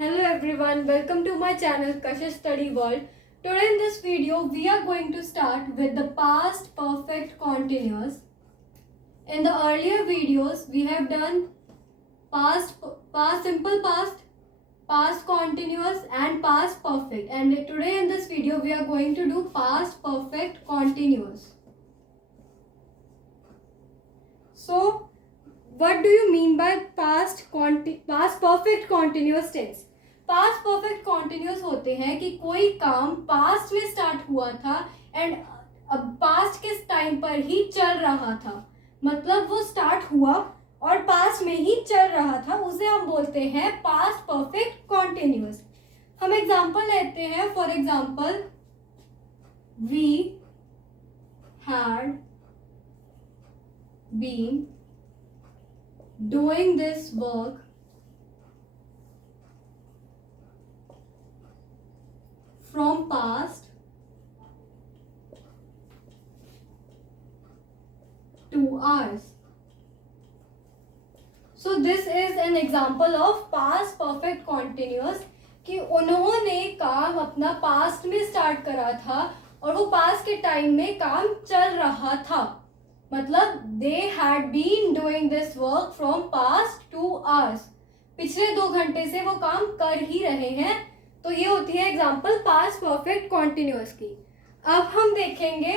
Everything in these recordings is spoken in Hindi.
Hello everyone, welcome to my channel Kashish Study World. Today in this video we are going to start with the past perfect continuous. In the earlier videos we have done past simple past continuous and past perfect, and today in this video we are going to do past perfect continuous. So what do you mean by past perfect continuous tense? Past perfect continuous होते हैं कि कोई काम पास्ट में स्टार्ट हुआ था एंड अब पास्ट के टाइम पर ही चल रहा था, मतलब वो स्टार्ट हुआ और पास्ट में ही चल रहा था, उसे हम बोलते हैं पास्ट परफेक्ट कॉन्टिन्यूस. हम एग्जांपल लेते हैं. For example, we had been doing this work from past 2 hours. So this is an example of past perfect continuous कि उन्होंने काम अपना पास्ट में स्टार्ट करा था और वो पास्ट के टाइम में काम चल रहा था, मतलब they had been doing this work from past 2 hours. पिछले 2 घंटे से वो काम कर ही रहे हैं. तो ये होती है एग्जाम्पल पास्ट परफेक्ट कॉन्टिन्यूस की. अब हम देखेंगे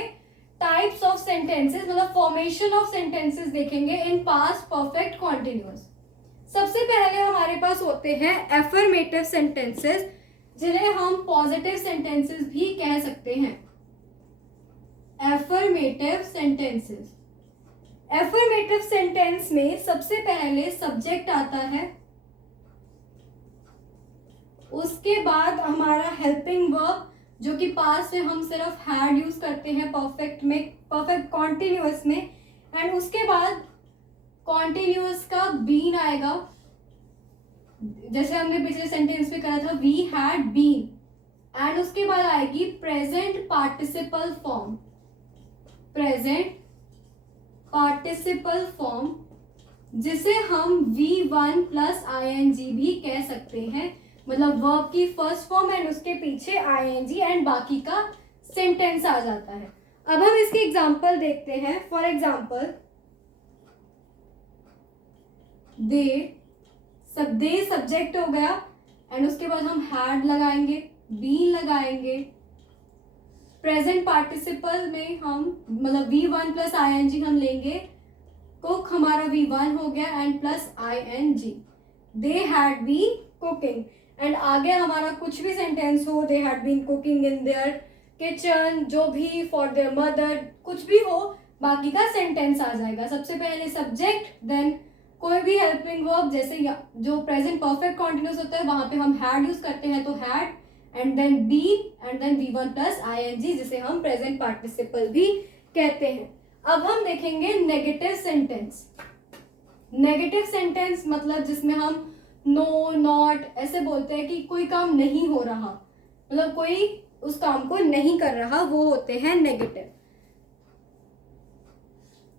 टाइप्स ऑफ सेंटेंसेस, मतलब फॉर्मेशन ऑफ सेंटेंसेस देखेंगे इन पास्ट परफेक्ट कॉन्टिन्यूस. सबसे पहले हमारे पास होते हैं एफर्मेटिव सेंटेंसेस, जिन्हें हम पॉजिटिव सेंटेंसेस भी कह सकते हैं. Affirmative sentences. एफर्मेटिव सेंटेंस में सबसे पहले सब्जेक्ट आता है, उसके बाद हमारा हेल्पिंग वर्ब, जो कि पास्ट में हम सिर्फ हैड यूज करते हैं परफेक्ट में, परफेक्ट कॉन्टिन्यूअस में. एंड उसके बाद कॉन्टिन्यूअस का बीन आएगा, जैसे हमने पिछले सेंटेंस में कहा था वी हैड बीन. एंड उसके बाद आएगी present participle form. Present participle form जिसे हम V1 प्लस ING भी कह सकते हैं, मतलब वर्ब की फर्स्ट फॉर्म एंड उसके पीछे ING एंड बाकी का सेंटेंस आ जाता है. अब हम इसके एग्जांपल देखते हैं. फॉर एग्जांपल, दे सब्जेक्ट हो गया एंड उसके बाद हम हैड लगाएंगे, बीन लगाएंगे. प्रेजेंट पार्टिसिपल में हम मतलब V1 प्लस ING हम लेंगे. कुक हमारा V1 हो गया and plus ING. They had been cooking. And आगे हमारा कुछ भी सेंटेंस हो, they had been cooking in their kitchen, जो भी, फॉर देयर मदर, कुछ भी हो, बाकी का सेंटेंस आ जाएगा. सबसे पहले सब्जेक्ट, देन कोई भी हेल्पिंग वर्ब, जैसे जो प्रेजेंट परफेक्ट कॉन्टिन्यूस होता है वहां पे हम हैड यूज करते हैं तो had, and then been and then V1 plus ING, जिसे हम प्रेजेंट पार्टिसिपल भी कहते हैं. अब हम देखेंगे नेगेटिव सेंटेंस. नेगेटिव सेंटेंस मतलब जिसमें हम नो, नॉट ऐसे बोलते हैं कि कोई काम नहीं हो रहा, मतलब कोई उस काम को नहीं कर रहा, वो होते हैं negative.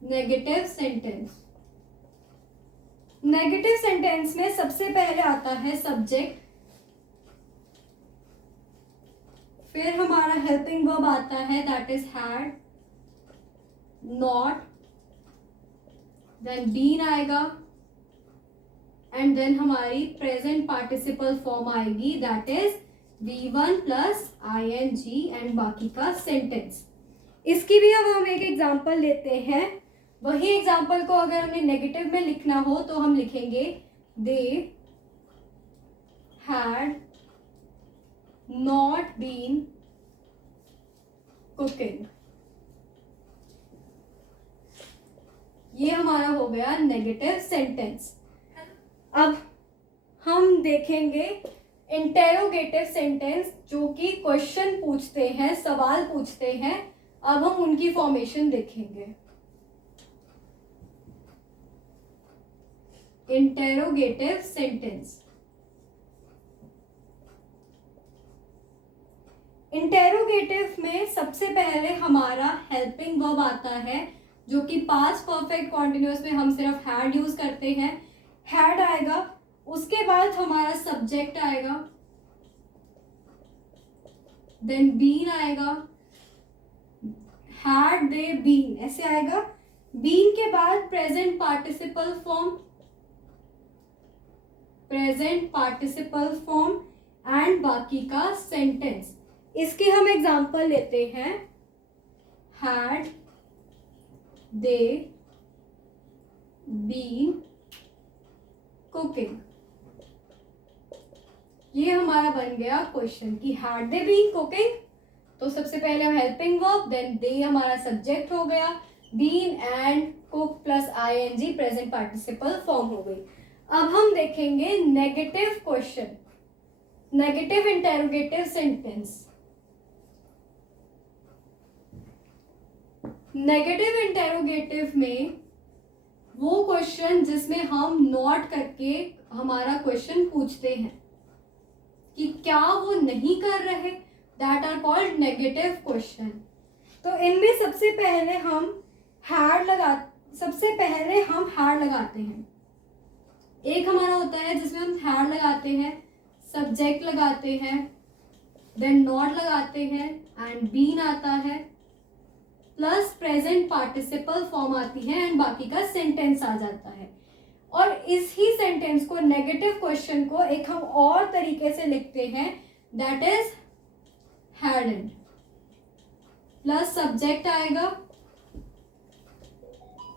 Negative sentence. Negative sentence में सबसे पहले आता है सब्जेक्ट, फिर हमारा हेल्पिंग वर्ब आता है, that is had, not, then been आएगा एंड देन हमारी प्रेजेंट पार्टिसिपल फॉर्म आएगी, that is V1 plus ING and बाकी का सेंटेंस. इसकी भी अब हम एक एग्जांपल लेते हैं. वही एग्जांपल को अगर हमें नेगेटिव में लिखना हो तो हम लिखेंगे they had not been cooking. ये हमारा हो गया नेगेटिव सेंटेंस. अब हम देखेंगे इंटेरोगेटिव सेंटेंस, जो कि क्वेश्चन पूछते हैं, सवाल पूछते हैं. अब हम उनकी फॉर्मेशन देखेंगे. Interrogative sentence. इंटेरोगेटिव में सबसे पहले हमारा हेल्पिंग वर्ब आता है, जो कि पास्ट परफेक्ट कॉन्टिन्यूअस में हम सिर्फ हैड यूज करते हैं. हैड आएगा उसके बाद हमारा सब्जेक्ट आएगा, देन बीन आएगा, हैड दे बीन, ऐसे आएगा। बीन के बाद present participle form, present participle form and बाकी का सेंटेंस। इसके हम एग्जांपल लेते हैं, हैड दे बीन कुकिंग। ये हमारा बन गया क्वेश्चन कि हैड दे बीन कुकिंग, तो सबसे पहले हम हेल्पिंग वर्ब, देन दे हमारा सब्जेक्ट हो गया, been and cook plus ING present participle form हो गई। अब हम देखेंगे negative question, negative interrogative sentence. Negative interrogative में वो क्वेश्चन जिसमें हम नोट करके हमारा क्वेश्चन पूछते हैं कि क्या वो नहीं कर रहे, that are called negative question. तो इनमें सबसे पहले हम हैड लगाते हैं। एक हमारा होता है जिसमें हम हैड लगाते हैं, सब्जेक्ट लगाते हैं, देन नॉट लगाते हैं एंड बीन आता है, प्लस प्रेजेंट पार्टिसिपल फॉर्म आती है एंड बाकी का सेंटेंस आ जाता है। और इस ही सेंटेंस को, नेगेटिव क्वेश्चन को एक हम और तरीके से लिखते हैं, that is hadn't, plus subject आएगा,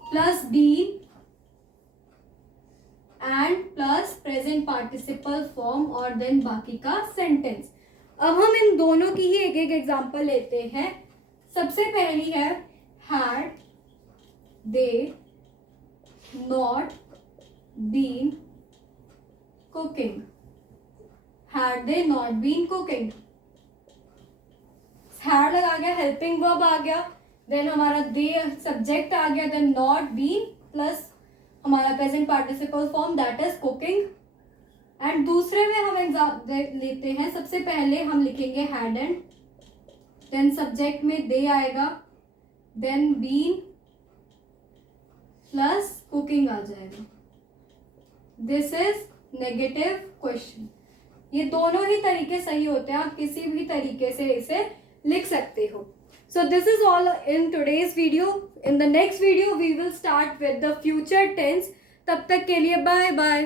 plus been and plus present participle form और देन बाकी का सेंटेंस। अब हम इन दोनों की ही एक एक एग्जांपल लेते हैं। सबसे पहली है had they not been cooking, had they not been cooking. Had लगा गया, हेल्पिंग वर्ब आ गया, देन हमारा दे सब्जेक्ट आ गया, देन नॉट बीन प्लस हमारा present participle form that is cooking. And दूसरे में हम एग्जाम लेते हैं, सबसे पहले हम लिखेंगे हैडंट, देन सब्जेक्ट में दे आएगा, देन बीन प्लस कुकिंग आ जाएगा। This is negative question. ये दोनों ही तरीके सही होते हैं, आप किसी भी तरीके से इसे लिख सकते हो। So this is all in today's video. In the next video we will start with the future tense. तब तक के लिए बाय बाय।